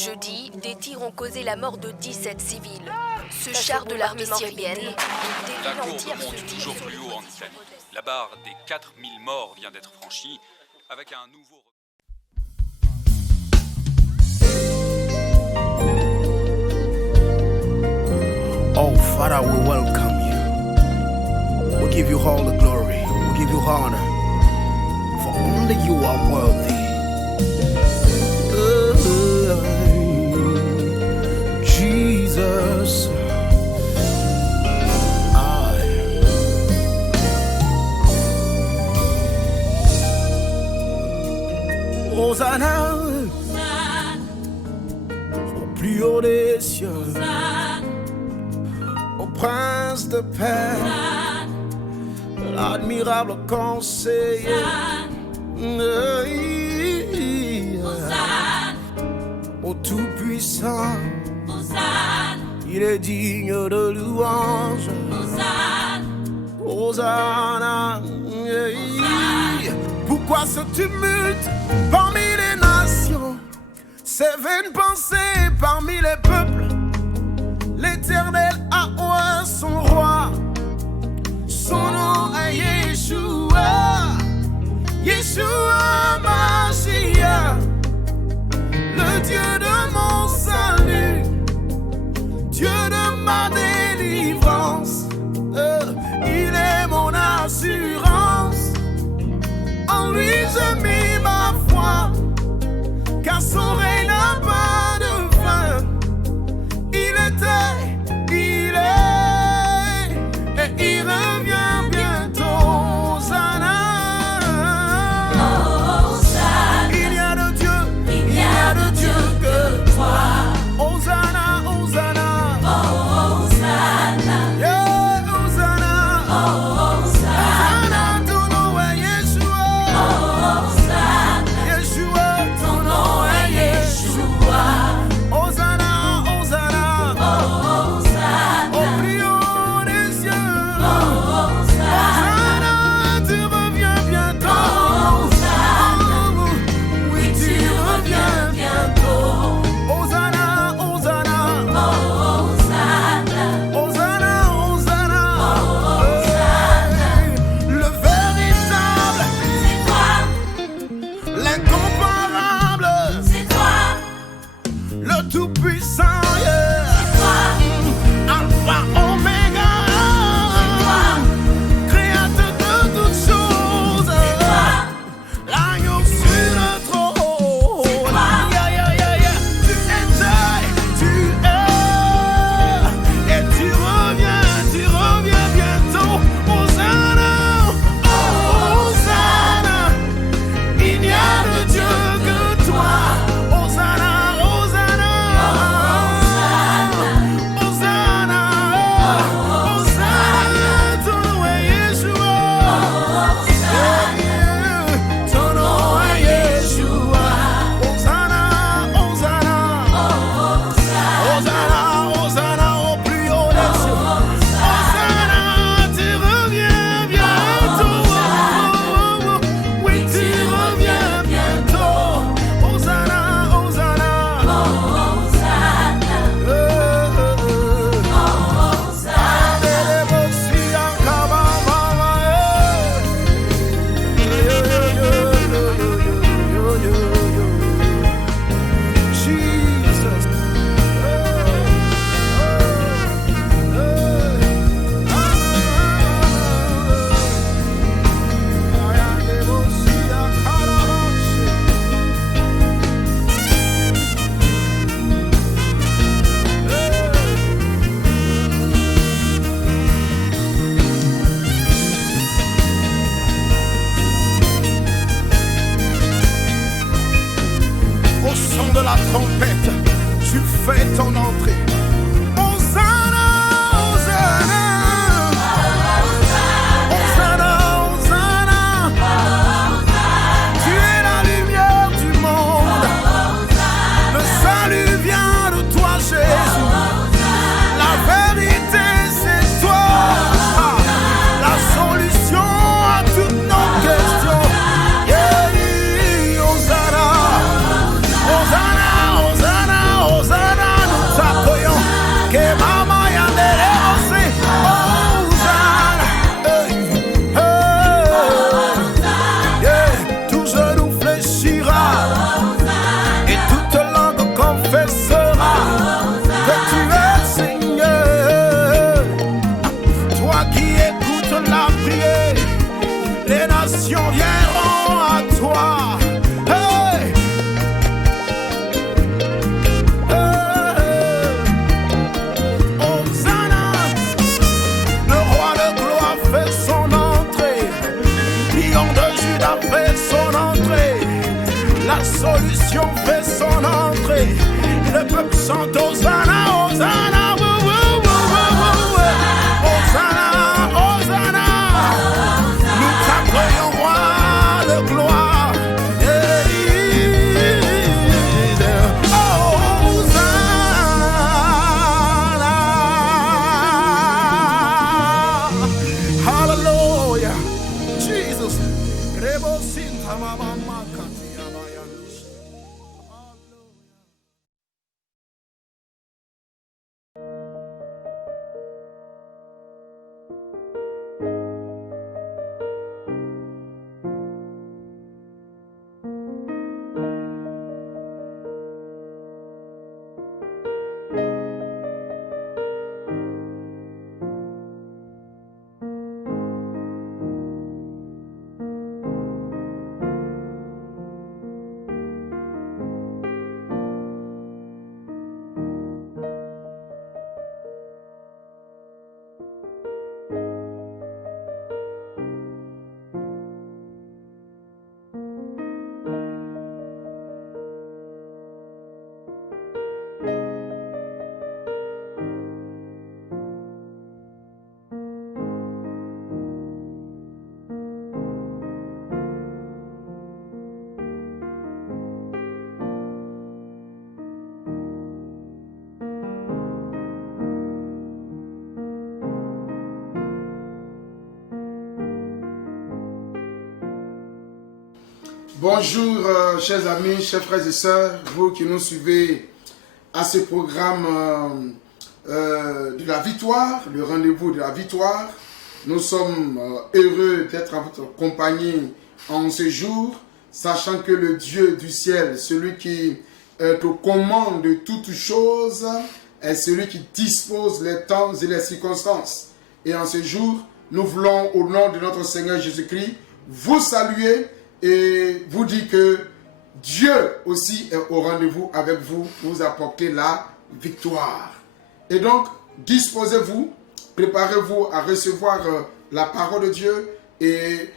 Jeudi, des tirs ont causé la mort de 17 civils. Ce char de l'armée syrienne, la courbe monte toujours plus haut en Italie. La barre des 4000 morts vient d'être franchie, avec un nouveau... Oh, Father, we welcome you. We give you all the glory. We give you honor. For only you are worthy. Jesus. Hosanna, au plus haut des cieux, au prince de paix, l'admirable conseiller, au tout-puissant, il est digne de louange. Hosanna. Pourquoi ce tumulte parmi les nations, ces vaines pensées parmi les peuples? L'Éternel a oint son roi, son nom est Yeshua, Yeshua Mashiach, le Dieu de mon salut, Dieu de ma délivrance, il est mon assurance. En lui je mis ma foi, car son règne n'a pas de fin. Il était, il est, et il revient bientôt. Hosanna. Hosanna. Il y a de Dieu, il y a de Dieu que toi. Hosanna, Hosanna. Oh, Hosanna. Yeah, Hosanna. Oh, Hosanna. Ton nom est Yeshua. Oh, Hosanna. Yeshua, Ton nom est Yeshua. Hosanna, Hosanna. Oh, Hosanna. Au plus haut des cieux. Oh, Hosanna. Hosanna, tu reviens bientôt. Hosanna. Oui, Tu reviens bientôt. Hosanna, Hosanna. Oh, Hosanna. Hosanna, Hosanna. Hosanna. Le véritable, C'est toi, l'incomparable, c'est toi, le tout-puissant, yeah. c'est toi, Alpha, Omega, créateur de toutes choses, l'agneau sur le trône. Yeah, yeah, yeah, yeah. Tu es, et tu reviens bientôt. Hosanna, Hosanna, il n'y a de Dieu que toi. Hosanna, Hosanna, Hosanna, Hosanna, ton nom est Yeshua. Ton nom est Yeshua. Hosanna, Hosanna, Hosanna, Hosanna, au plus haut des cieux. Hosanna, tu reviens bientôt. Oui, tu reviens bientôt. Hosanna, Hosanna. Jesus. Au son de la trompette, tu fais ton entrée. Hosanna, Hosanna, Hosanna, Hosanna. Tu es la lumière du monde. Le salut vient de toi, Jésus. La vérité, c'est toi. La solution à toutes nos questions. Yeah, Hosanna, Hosanna, Hosanna. solution fait son entrée. Le peuple chante Hosanna, Hosanna, Hosanna, Hosanna. Nous t'appelons roi de gloire. Hosanna. Hallelujah. Jesus. Rebosinta mama makati abayandish. Bonjour chers amis, chers frères et sœurs, vous qui nous suivez à ce programme de la victoire, le rendez-vous de la victoire. Nous sommes heureux d'être à votre compagnie en ce jour, sachant que le Dieu du ciel, celui qui est aux commandes de toutes choses, est celui qui dispose les temps et les circonstances. Et en ce jour, nous voulons au nom de notre Seigneur Jésus-Christ vous saluer et vous dire que Dieu aussi est au rendez-vous avec vous pour vous apporter la victoire. Et donc, disposez-vous, préparez-vous à recevoir la parole de Dieu et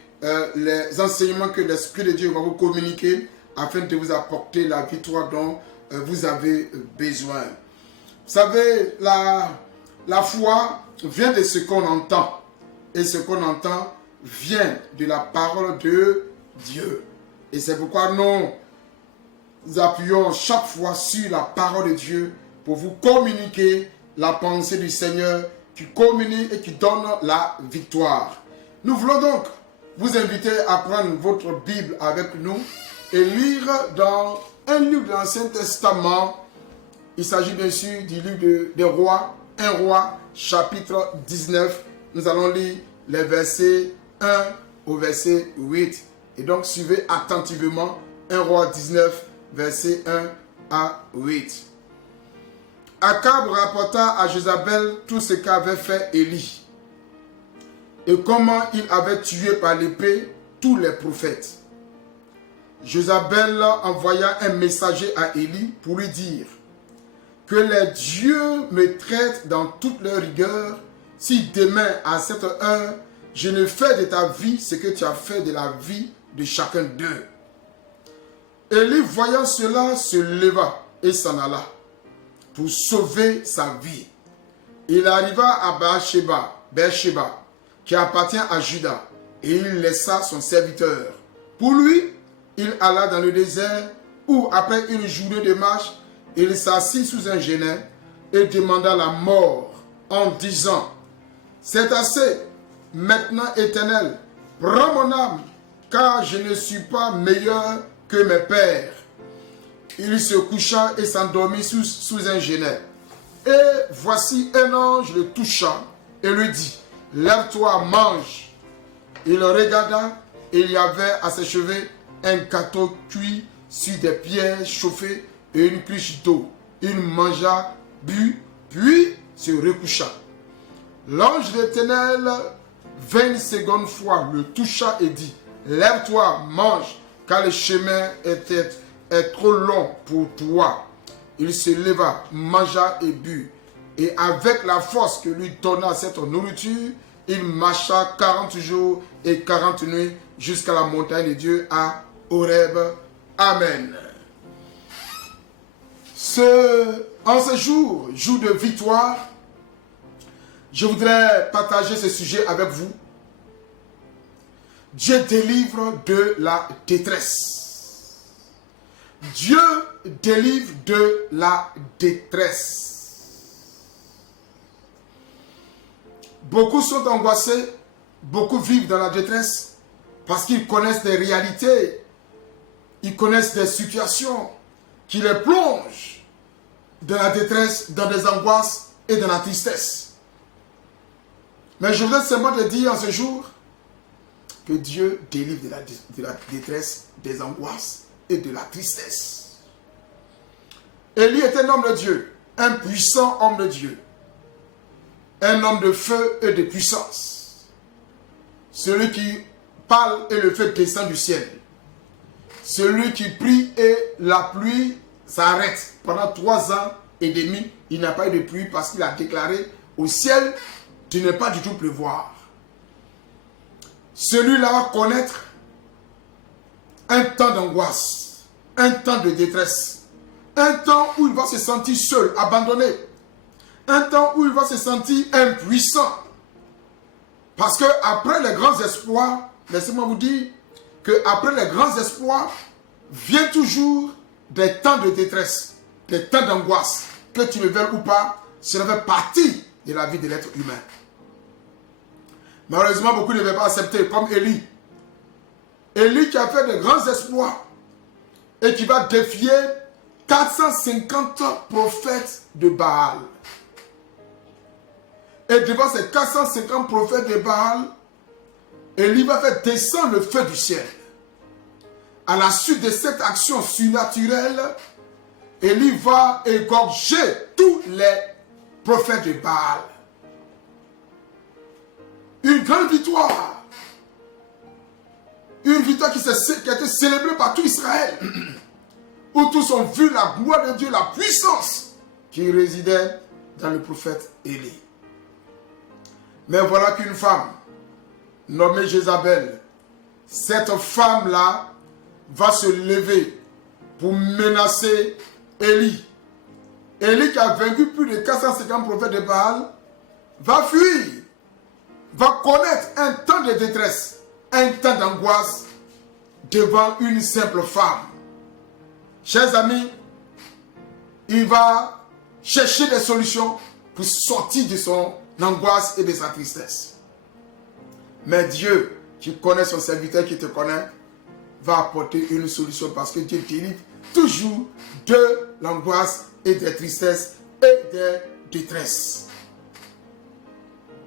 les enseignements que l'Esprit de Dieu va vous communiquer afin de vous apporter la victoire dont vous avez besoin. Vous savez, la foi vient de ce qu'on entend. Et ce qu'on entend vient de la parole de Dieu. Et c'est pourquoi nous appuyons chaque fois sur la parole de Dieu pour vous communiquer la pensée du Seigneur qui communique et qui donne la victoire. Nous voulons donc vous inviter à prendre votre Bible avec nous et lire dans un livre de l'Ancien Testament. Il s'agit bien sûr du livre des rois, 1 roi, chapitre 19. Nous allons lire les versets 1 au verset 8. Et donc, suivez attentivement 1 roi 19, verset 1 à 8. Akab rapporta à Jézabel tout ce qu'avait fait Élie et comment il avait tué par l'épée tous les prophètes. Jézabel envoya un messager à Élie pour lui dire que les dieux me traitent dans toute leur rigueur si demain à cette heure je ne fais de ta vie ce que tu as fait de la vie de chacun d'eux. Élie, voyant cela, se leva et s'en alla pour sauver sa vie. Il arriva à Beersheba, qui appartient à Juda, et il laissa son serviteur. Pour lui, il alla dans le désert, où après une journée de marche, il s'assit sous un genêt et demanda la mort en disant: c'est assez, maintenant Éternel, prends mon âme, car je ne suis pas meilleur que mes pères. Il se coucha et s'endormit sous un genêt. Et voici un ange le toucha et lui dit: lève-toi, mange. Il regarda et il y avait à ses chevilles un gâteau cuit sur des pierres chauffées et une cruche d'eau. Il mangea, but, puis se recoucha. L'ange de l'Éternel 20 secondes fois le toucha et dit: lève-toi, mange, car le chemin est trop long pour toi. Il se leva, mangea et but. Et avec la force que lui donna cette nourriture, il marcha 40 jours et 40 nuits jusqu'à la montagne de Dieu à Horeb. Amen. En ce jour de victoire, je voudrais partager ce sujet avec vous. Dieu délivre de la détresse. Dieu délivre de la détresse. Beaucoup sont angoissés, beaucoup vivent dans la détresse parce qu'ils connaissent des réalités, ils connaissent des situations qui les plongent dans la détresse, dans des angoisses et dans la tristesse. Mais je voudrais seulement te dire en ce jour que Dieu délivre de la détresse, des angoisses et de la tristesse. Élie est un homme de Dieu, un puissant homme de Dieu, un homme de feu et de puissance. Celui qui parle et le feu descend du ciel. Celui qui prie et la pluie s'arrête. Pendant 3 ans et demi, il n'a pas eu de pluie parce qu'il a déclaré au ciel de ne pas du tout pleuvoir. Celui-là va connaître un temps d'angoisse, un temps de détresse, un temps où il va se sentir seul, abandonné, un temps où il va se sentir impuissant. Parce que après les grands espoirs, laissez-moi vous dire qu'après les grands espoirs, vient toujours des temps de détresse, des temps d'angoisse, que tu le veuilles ou pas, cela fait partie de la vie de l'être humain. Malheureusement, beaucoup ne veulent pas accepter, comme Élie. Élie qui a fait de grands exploits et qui va défier 450 prophètes de Baal. Et devant ces 450 prophètes de Baal, Élie va faire descendre le feu du ciel. À la suite de cette action surnaturelle, Élie va égorger tous les prophètes de Baal. Une grande victoire. Une victoire qui a été célébrée par tout Israël. Où tous ont vu la gloire de Dieu, la puissance qui résidait dans le prophète Élie. Mais voilà qu'une femme nommée Jézabel, cette femme-là va se lever pour menacer Élie. Élie qui a vaincu plus de 450 prophètes de Baal va fuir, va connaître un temps de détresse, un temps d'angoisse devant une simple femme. Chers amis, il va chercher des solutions pour sortir de son angoisse et de sa tristesse. Mais Dieu, qui connaît son serviteur, qui te connaît, va apporter une solution parce que Dieu délivre toujours de l'angoisse et des tristesses et des détresses.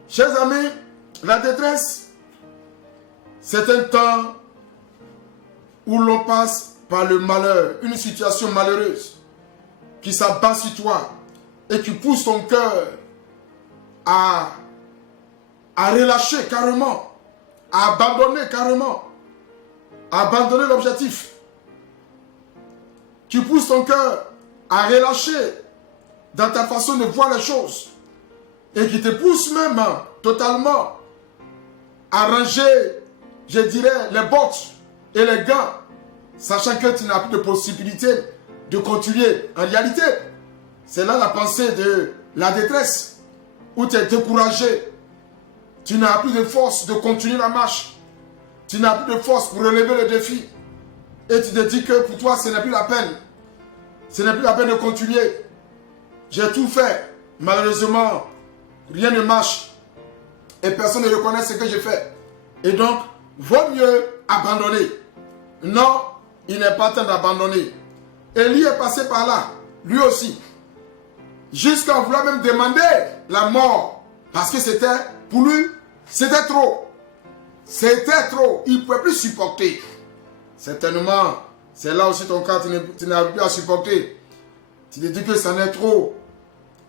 Chers amis, la détresse, c'est un temps où l'on passe par le malheur, une situation malheureuse qui s'abat sur toi et qui pousse ton cœur à relâcher carrément, à abandonner carrément, à abandonner l'objectif, qui pousse ton cœur à relâcher dans ta façon de voir les choses et qui te pousse même totalement à ranger, je dirais, les bottes et les gants, sachant que tu n'as plus de possibilité de continuer. En réalité, c'est là la pensée de la détresse, où tu es découragé, tu n'as plus de force de continuer la marche, tu n'as plus de force pour relever le défi, et tu te dis que pour toi ce n'est plus la peine, ce n'est plus la peine de continuer. J'ai tout fait, malheureusement, rien ne marche, et personne ne reconnaît ce que j'ai fait. Et donc, vaut mieux abandonner. Non, il n'est pas temps d'abandonner. Élie est passé par là, lui aussi, jusqu'à vouloir même demander la mort, parce que c'était, pour lui, c'était trop. C'était trop, il ne pouvait plus supporter. Certainement, c'est là aussi ton cas, tu n'as plus à supporter. Tu te dis que ça n'est trop.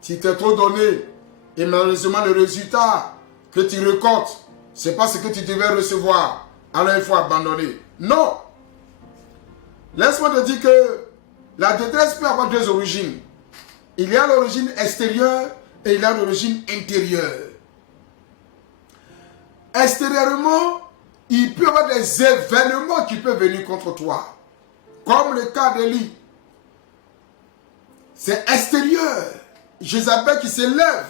Tu t'es trop donné. Et malheureusement, le résultat que tu récoltes, ce n'est pas ce que tu devais recevoir. Alors il faut abandonner. Non. Laisse-moi te dire que la détresse peut avoir 2 origines. Il y a l'origine extérieure et il y a l'origine intérieure. Extérieurement, il peut y avoir des événements qui peuvent venir contre toi. Comme le cas d'Élie. c'est extérieur. Jézabel qui s'élève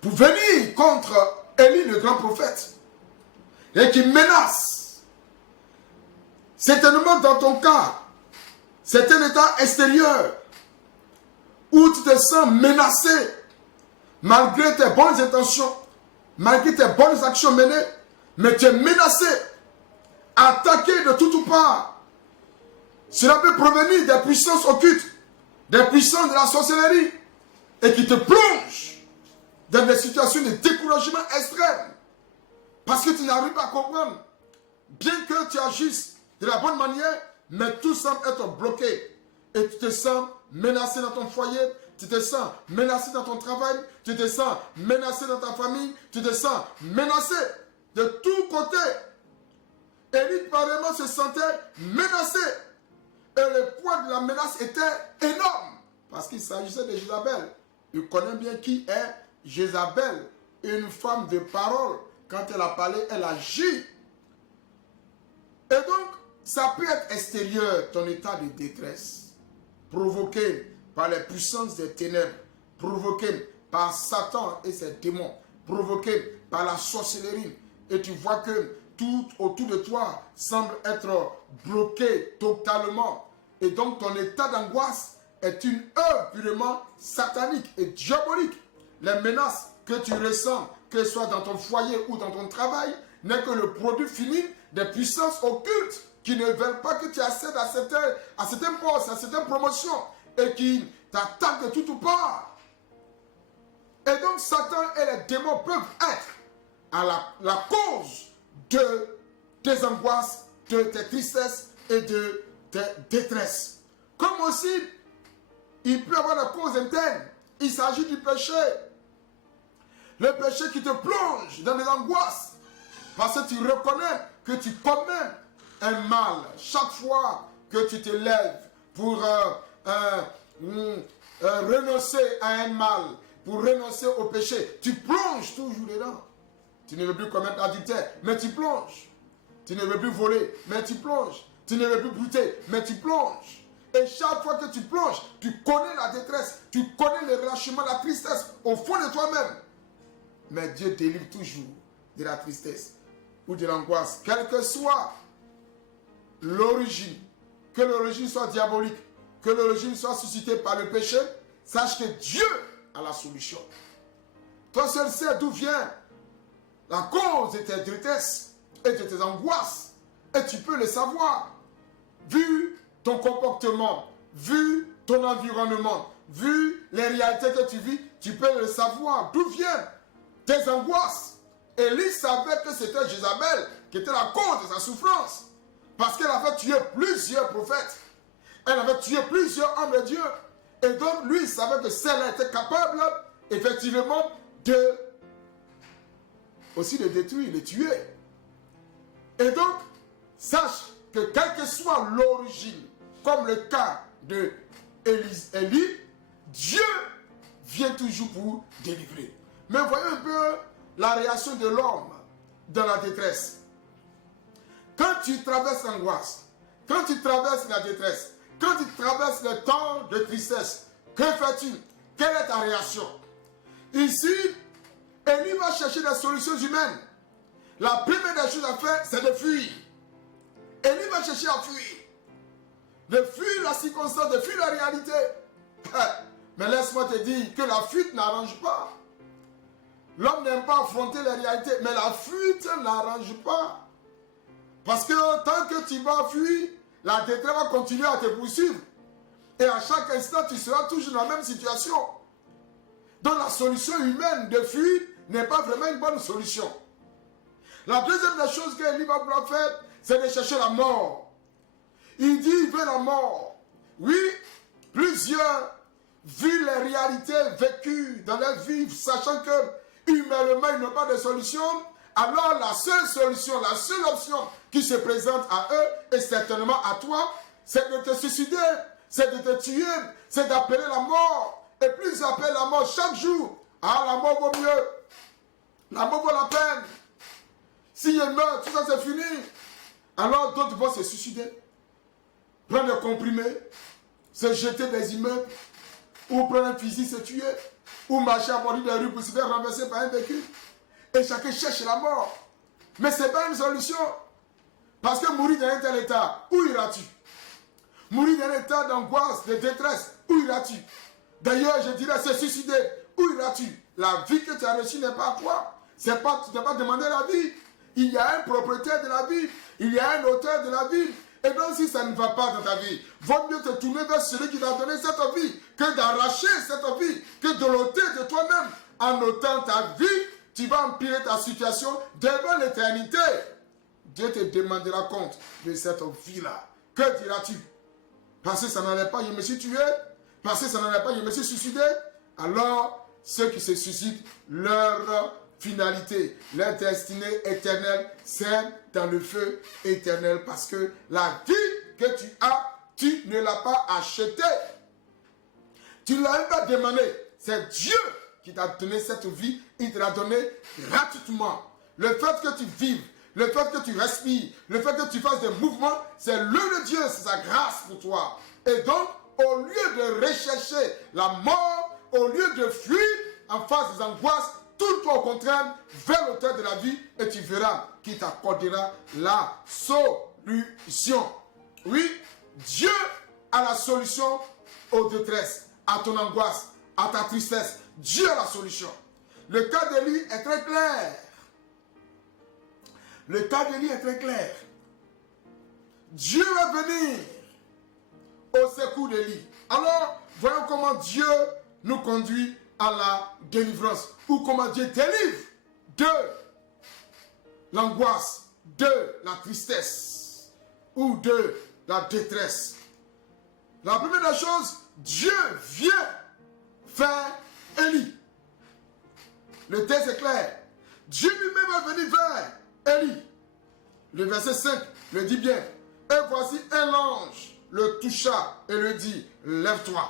pour venir contre Élie, le grand prophète, et qui menace. Certainement dans ton cas, c'est un état extérieur où tu te sens menacé malgré tes bonnes intentions, malgré tes bonnes actions menées, mais tu es menacé, attaqué de toutes parts. Cela peut provenir des puissances occultes, des puissances de la sorcellerie, et qui te plongent dans des situations de découragement extrême, parce que tu n'arrives pas à comprendre, bien que tu agisses de la bonne manière, mais tout semble être bloqué, et tu te sens menacé dans ton foyer, tu te sens menacé dans ton travail, tu te sens menacé dans ta famille, tu te sens menacé de tous côtés. Élie apparemment se sentait menacé. Et le poids de la menace était énorme. Parce qu'il s'agissait de Jézabel. Il connaît bien qui est Jézabel. Une femme de parole. Quand elle a parlé, elle agit. Et donc, ça peut être extérieur, ton état de détresse. Provoqué par les puissances des ténèbres. Provoqué par Satan et ses démons. Provoqué par la sorcellerie. Et tu vois que tout autour de toi semble être bloqué totalement. Et donc ton état d'angoisse est une œuvre purement satanique et diabolique. Les menaces que tu ressens, que ce soit dans ton foyer ou dans ton travail, n'est que le produit fini des puissances occultes qui ne veulent pas que tu accèdes à certains postes, à certaines promotions et qui t'attaquent de toutes parts. Et donc Satan et les démons peuvent être à la cause de tes angoisses, de tes tristesses et de tes détresses. Comme aussi, il peut y avoir la cause interne. Il s'agit du péché. Le péché qui te plonge dans les angoisses. Parce que tu reconnais que tu commets un mal chaque fois que tu te lèves pour renoncer à un mal, pour renoncer au péché. Tu plonges toujours dedans. Tu ne veux plus commettre l'adultère, mais tu plonges. Tu ne veux plus voler, mais tu plonges. Tu ne veux plus buter, mais tu plonges. Et chaque fois que tu plonges, tu connais la détresse, tu connais le relâchement, la tristesse au fond de toi-même. Mais Dieu délivre toujours de la tristesse ou de l'angoisse, quelle que soit l'origine, que l'origine soit diabolique, que l'origine soit suscitée par le péché, sache que Dieu a la solution. Toi seul sais d'où vient la cause de tes détresses et de tes angoisses. Et tu peux le savoir. Vu ton comportement, vu ton environnement, vu les réalités que tu vis, tu peux le savoir. D'où viennent tes angoisses? Élie savait que c'était Jézabel qui était la cause de sa souffrance. Parce qu'elle avait tué plusieurs prophètes. Elle avait tué plusieurs hommes de Dieu. Et donc lui, il savait que celle-là était capable, effectivement, aussi de détruire, de tuer. Et donc, sache que quelle que soit l'origine, comme le cas de Élie, Dieu vient toujours pour délivrer. Mais voyons un peu la réaction de l'homme dans la détresse. Quand tu traverses l'angoisse, quand tu traverses la détresse, quand tu traverses le temps de tristesse, que fais-tu? Quelle est ta réaction? Ici, Élie va chercher des solutions humaines. La première des choses à faire, c'est de fuir. Élie va chercher à fuir. De fuir la circonstance, de fuir la réalité. Mais laisse-moi te dire que la fuite n'arrange pas. L'homme n'aime pas affronter la réalité, mais la fuite n'arrange pas. Parce que tant que tu vas fuir, la détresse va continuer à te poursuivre. Et à chaque instant, tu seras toujours dans la même situation. Donc la solution humaine de fuir n'est pas vraiment une bonne solution. La deuxième des choses qu'Élie va vouloir faire, c'est de chercher la mort. Il dit, il veut la mort. Oui, plusieurs, vu les réalités vécues dans leur vie, sachant que humainement, ils n'ont pas de solution, alors la seule solution, la seule option qui se présente à eux, et certainement à toi, c'est de te suicider, c'est de te tuer, c'est d'appeler la mort. Et plus ils appellent la mort chaque jour, la mort vaut mieux. La mort vaut la peine. S'il meurt, tout ça c'est fini. Alors d'autres vont se suicider, prendre des comprimés, se jeter des immeubles, ou prendre un fusil, se tuer, ou marcher à bord des rues pour se faire renverser par un véhicule. Et chacun cherche la mort. Mais ce n'est pas une solution. Parce que mourir dans un tel état, où iras-tu? Mourir dans un état d'angoisse, de détresse, où iras-tu? D'ailleurs, je dirais, se suicider, où iras-tu? La vie que tu as reçue n'est pas à toi. Tu n'as pas demandé la vie. Il y a un propriétaire de la vie. Il y a un auteur de la vie. Et donc, si ça ne va pas dans ta vie, vaut mieux te tourner vers celui qui t'a donné cette vie que d'arracher cette vie, que de l'ôter de toi-même. En ôtant ta vie, tu vas empirer ta situation devant l'éternité. Dieu te demandera compte de cette vie-là. Que diras-tu? Parce que ça n'allait pas, je me suis tué. Parce que ça n'allait pas, je me suis suicidé. Alors, ceux qui se suicident, leur finalité, leur destinée éternelle, c'est dans le feu éternel. Parce que la vie que tu as, tu ne l'as pas achetée. Tu ne l'as même pas demandé. C'est Dieu qui t'a donné cette vie. Il te l'a donnée gratuitement. Le fait que tu vives, le fait que tu respires, le fait que tu fasses des mouvements, c'est l'œuvre de Dieu, c'est sa grâce pour toi. Et donc, au lieu de rechercher la mort, au lieu de fuir en face des angoisses, tourne-toi au contraire vers l'auteur de la vie et tu verras qu'il t'accordera la solution. Oui, Dieu a la solution aux détresses, à ton angoisse, à ta tristesse. Dieu a la solution. Le cas d'Élie est très clair. Le cas d'Élie est très clair. Dieu va venir au secours d'Élie. Alors, voyons comment Dieu nous conduit à la délivrance. Ou comment Dieu délivre de l'angoisse, de la tristesse ou de la détresse. La première des choses, Dieu vient faire Élie. Le texte est clair. Dieu lui-même est venu vers Élie. Le verset 5 le dit bien. Et voici un ange le toucha et le dit, lève-toi.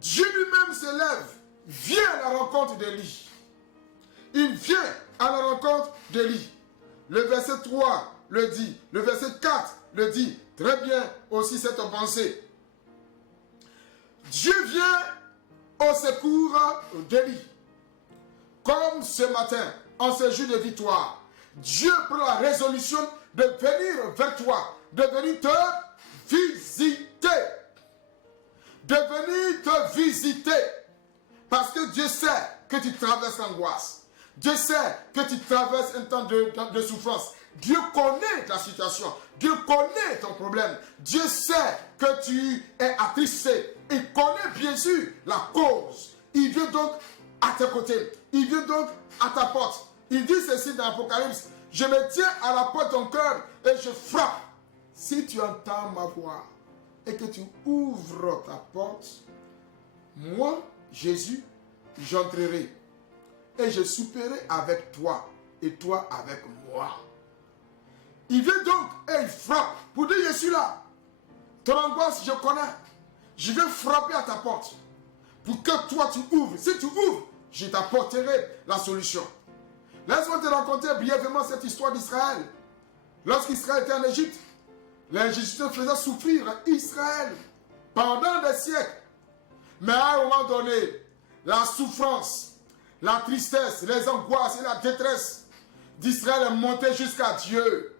Dieu lui-même se lève, vient à la rencontre d'Élie. Il vient à la rencontre d'Élie. Le verset 3 le dit, le verset 4 le dit, très bien aussi cette pensée. Dieu vient au secours d'Élie. Comme ce matin, en ce jour de victoire, Dieu prend la résolution de venir vers toi, de venir te visiter. De venir te visiter. Parce que Dieu sait que tu traverses l'angoisse. Dieu sait que tu traverses un temps de souffrance. Dieu connaît ta situation. Dieu connaît ton problème. Dieu sait que tu es attristé. Il connaît bien sûr la cause. Il vient donc à tes côtés. Il vient donc à ta porte. Il dit ceci dans l'Apocalypse. Je me tiens à la porte de ton cœur et je frappe. Si tu entends ma voix et que tu ouvres ta porte, moi, Jésus, j'entrerai et je souperai avec toi et toi avec moi. Il vient donc et il frappe pour dire je suis là. Ton angoisse, je connais. Je vais frapper à ta porte pour que toi tu ouvres. Si tu ouvres, je t'apporterai la solution. Laisse-moi te raconter brièvement cette histoire d'Israël. Lorsqu'Israël était en Égypte, les Égyptiens faisaient souffrir Israël pendant des siècles. Mais à un moment donné, la souffrance, la tristesse, les angoisses et la détresse d'Israël est montée jusqu'à Dieu.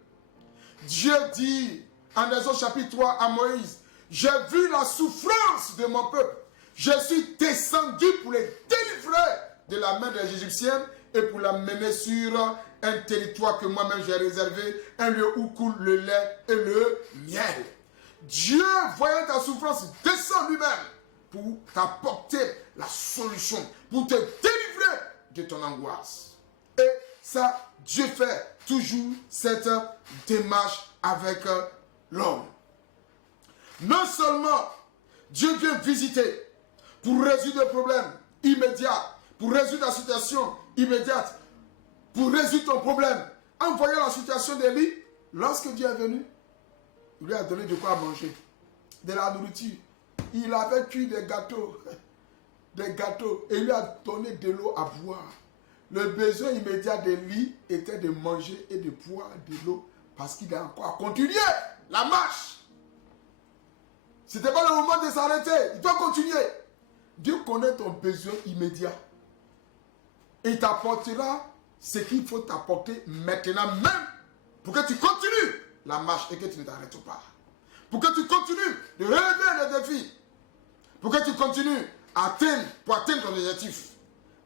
Dieu dit en Exode chapitre 3 à Moïse, j'ai vu la souffrance de mon peuple. Je suis descendu pour les délivrer de la main des Égyptiens et pour l'amener sur un territoire que moi-même j'ai réservé, un lieu où coule le lait et le miel. Dieu, voyant ta souffrance, descend lui-même pour t'apporter la solution, pour te délivrer de ton angoisse. Et ça, Dieu fait toujours cette démarche avec l'homme. Non seulement Dieu vient visiter pour résoudre le problème immédiat, pour résoudre la situation immédiate, pour résoudre ton problème. En voyant la situation d'Élie, lorsque Dieu est venu, il lui a donné de quoi manger, de la nourriture. Il avait cuit des gâteaux, et il lui a donné de l'eau à boire. Le besoin immédiat d'Élie était de manger et de boire de l'eau, parce qu'il a encore continué la marche. Ce n'était pas le moment de s'arrêter. Il doit continuer. Dieu connaît ton besoin immédiat. Et il t'apportera ce qu'il faut t'apporter maintenant même pour que tu continues la marche et que tu ne t'arrêtes pas. Pour que tu continues de relever les défis. Pour que tu continues à atteindre ton objectif.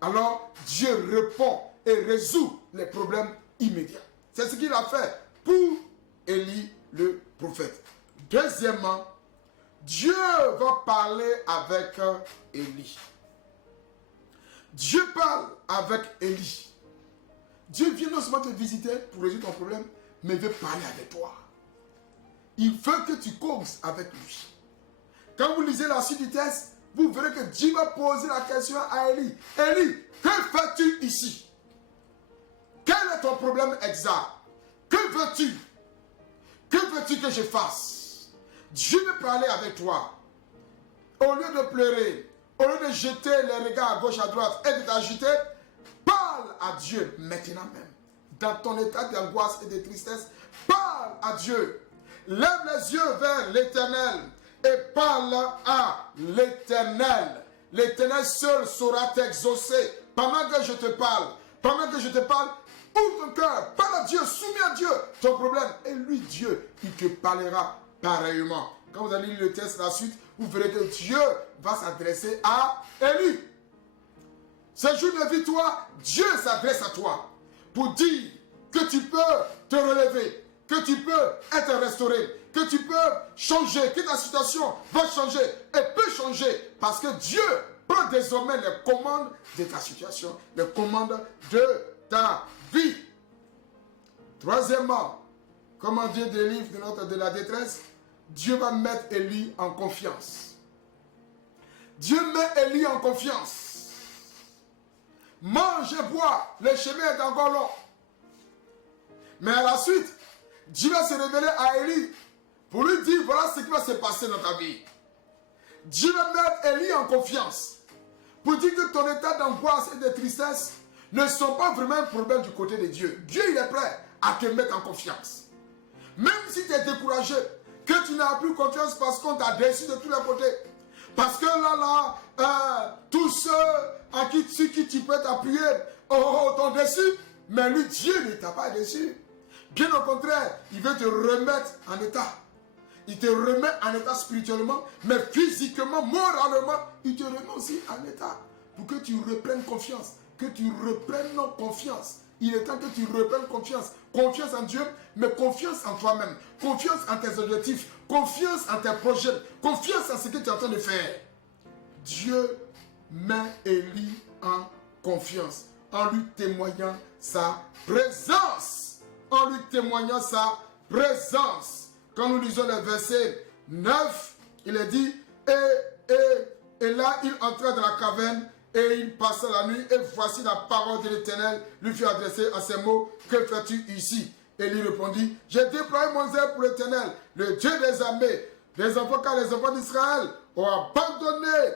Alors Dieu répond et résout les problèmes immédiats. C'est ce qu'il a fait pour Élie le prophète. Deuxièmement, Dieu va parler avec Élie. Dieu parle avec Élie. Dieu vient non seulement te visiter pour résoudre ton problème, mais il veut parler avec toi. Il veut que tu causes avec lui. Quand vous lisez la suite du texte, vous verrez que Dieu va poser la question à Élie. Élie, que fais-tu ici? Quel est ton problème exact? Que veux-tu? Que veux-tu que je fasse? Dieu veut parler avec toi. Au lieu de pleurer, au lieu de jeter les regards à gauche, à droite et de t'agiter, parle à Dieu maintenant même. Dans ton état d'angoisse et de tristesse, parle à Dieu. Lève les yeux vers l'Éternel et parle à l'Éternel. L'Éternel seul saura t'exaucer. Pendant que je te parle, ouvre ton cœur, parle à Dieu, soumets à Dieu ton problème. Et lui, Dieu, il te parlera pareillement. Quand vous allez lire le texte, la suite, vous verrez que Dieu va s'adresser à Élie. Ce jour de victoire, Dieu s'adresse à toi pour dire que tu peux te relever, que tu peux être restauré, que tu peux changer, que ta situation va changer et peut changer parce que Dieu prend désormais les commandes de ta situation, les commandes de ta vie. Troisièmement, comment Dieu délivre de la détresse? Dieu va mettre Élie en confiance. Dieu met Élie en confiance. Mange et bois, le chemin est encore long. Mais à la suite, Dieu va se révéler à Élie pour lui dire voilà ce qui va se passer dans ta vie. Dieu va mettre Élie en confiance pour dire que ton état d'angoisse et de tristesse ne sont pas vraiment un problème du côté de Dieu. Dieu, il est prêt à te mettre en confiance. Même si tu es découragé, que tu n'as plus confiance parce qu'on t'a déçu de tous les côtés. Parce que tous ceux à qui tu peux t'appuyer t'ont déçu. Mais lui, Dieu ne t'a pas déçu. Bien au contraire, il veut te remettre en état. Il te remet en état spirituellement, mais physiquement, moralement, il te remet aussi en état. Pour que tu reprennes confiance. Que tu reprennes confiance. Il est temps que tu reprennes confiance. Confiance en Dieu, mais confiance en toi-même. Confiance en tes objectifs. Confiance en tes projets. Confiance en ce que tu es en train de faire. Dieu met Élie en confiance. En lui témoignant sa présence. En lui témoignant sa présence. Quand nous lisons le verset 9, il est dit, et là il entra dans la caverne, et il passa la nuit, et voici la parole de l'Éternel lui fut adressée à ces mots, que fais-tu ici? Et il répondit, j'ai déployé mon zèle pour l'Éternel, le Dieu des armées, car les enfants d'Israël ont abandonné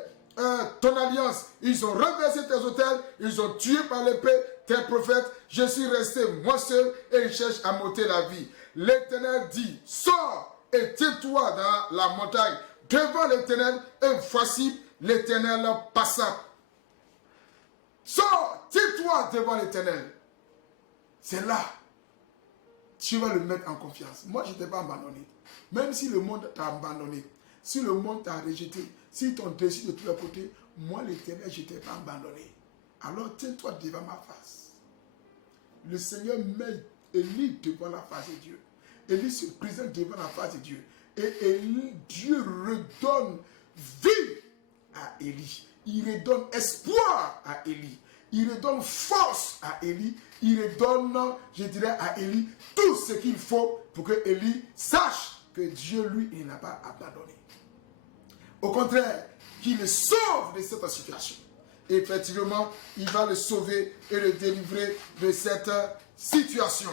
ton alliance, ils ont renversé tes autels, ils ont tué par l'épée tes prophètes, je suis resté moi seul, et ils cherchent à m'ôter la vie. L'Éternel dit, sors et tiens-toi dans la montagne devant l'Éternel, et voici l'Éternel passa. Sors, tiens-toi devant l'Éternel. C'est là, tu vas le mettre en confiance. Moi, je ne t'ai pas abandonné. Même si le monde t'a abandonné, si le monde t'a rejeté, s'ils t'ont déçu de tous les côtés, moi, l'Éternel, je ne t'ai pas abandonné. Alors, tiens-toi devant ma face. Le Seigneur met Élie devant la face de Dieu. Élie se présente devant la face de Dieu. Et Dieu redonne vie à Élie. Il redonne espoir à Élie. Il redonne force à Élie. Il redonne, je dirais, à Élie tout ce qu'il faut pour que Élie sache que Dieu, lui, il n'a pas abandonné. Au contraire, qu'il le sauve de cette situation. Et effectivement, il va le sauver et le délivrer de cette situation.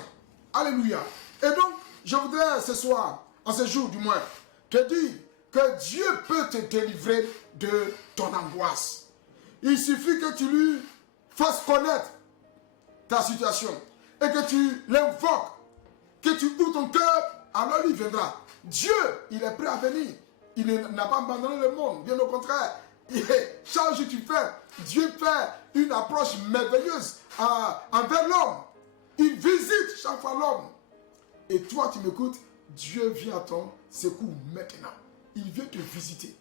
Alléluia. Et donc, je voudrais ce soir, en ce jour du moins, te dire que Dieu peut te délivrer de ton angoisse. Il suffit que tu lui fasses connaître ta situation et que tu l'invoques, que tu ouvres ton cœur, alors il viendra. Dieu, il est prêt à venir. Il n'a pas abandonné le monde, bien au contraire. Et chaque jour tu fais, Dieu fait une approche merveilleuse envers l'homme. Il visite chaque fois l'homme. Et toi tu m'écoutes, Dieu vient à ton secours maintenant. Il vient te visiter.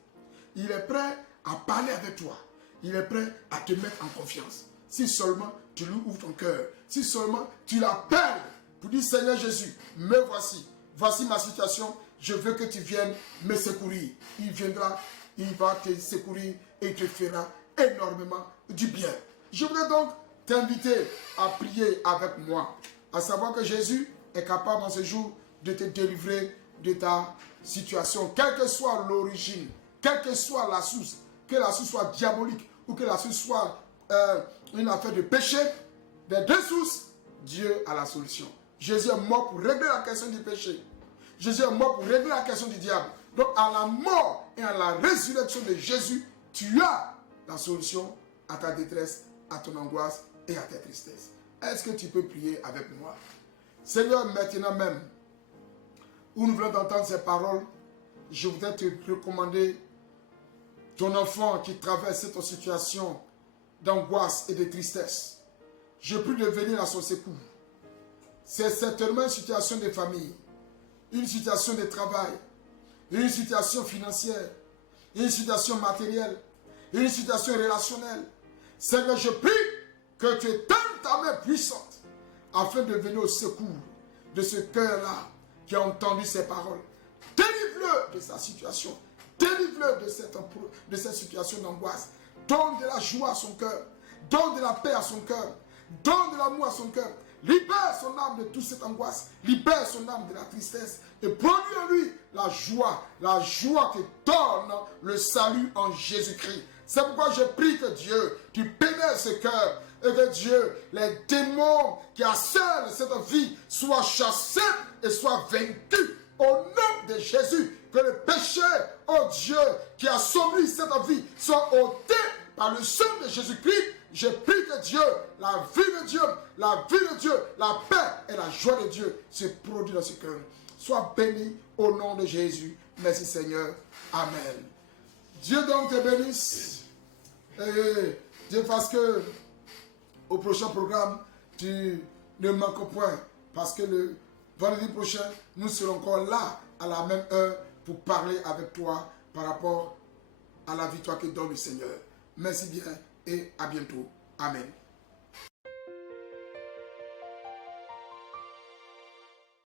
Il est prêt à parler avec toi. Il est prêt à te mettre en confiance. Si seulement tu lui ouvres ton cœur. Si seulement tu l'appelles pour dire Seigneur Jésus, me voici. Voici ma situation. Je veux que tu viennes me secourir. Il viendra, il va te secourir et il te fera énormément du bien. Je voudrais donc t'inviter à prier avec moi. À savoir que Jésus est capable en ce jour de te délivrer de ta situation. Quelle que soit l'origine, quelle que soit la source, que la source soit diabolique ou que la source soit une affaire de péché, des deux sources, Dieu a la solution. Jésus est mort pour régler la question du péché. Jésus est mort pour régler la question du diable. Donc à la mort et à la résurrection de Jésus, tu as la solution à ta détresse, à ton angoisse et à ta tristesse. Est-ce que tu peux prier avec moi? Seigneur, maintenant même, où nous venons d'entendre ces paroles, je voudrais te recommander ton enfant qui traverse cette situation d'angoisse et de tristesse. Je prie de venir à son secours. C'est certainement une situation de famille, une situation de travail, une situation financière, une situation matérielle, une situation relationnelle. Seigneur, je prie que tu étendes ta main puissante afin de venir au secours de ce cœur-là qui a entendu ces paroles. Délivre-le de sa situation. Délivre-le de cette situation d'angoisse. Donne de la joie à son cœur. Donne de la paix à son cœur. Donne de l'amour à son cœur. Libère son âme de toute cette angoisse. Libère son âme de la tristesse. Et produis en lui la joie que donne le salut en Jésus-Christ. C'est pourquoi je prie que Dieu, tu pénètres ce cœur. Et que Dieu, les démons qui harcèlent cette vie soient chassés et soient vaincus. Au nom de Jésus, que le péché, oh Dieu, qui a assombri cette vie, soit ôté par le sang de Jésus-Christ. Je prie que Dieu, la vie de Dieu, la paix et la joie de Dieu se produisent dans ce cœur. Sois béni au nom de Jésus. Merci Seigneur. Amen. Dieu donc te bénisse. Et Dieu fasse que au prochain programme, tu ne manques point. Parce que le vendredi prochain, nous serons encore là à la même heure pour parler avec toi par rapport à la victoire que donne le Seigneur. Merci bien et à bientôt. Amen.